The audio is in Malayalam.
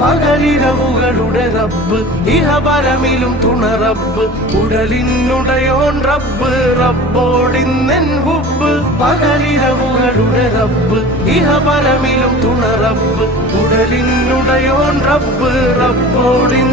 പകരിരവുകളുടെ റബ്ബ് ഇഹപരമിലും തുണ റബ്ബ് ഉടലിനുടയോൻ റബ്ബ് റബ്ബോടിന്നെൻ ഹുബ് പകരിരവുകളുടെ റബ്ബ് ഇഹപരമിലും തുണ റബ്ബ് ഉടലിനുടയോൻ റബ്ബ് റബ്ബോടിൻ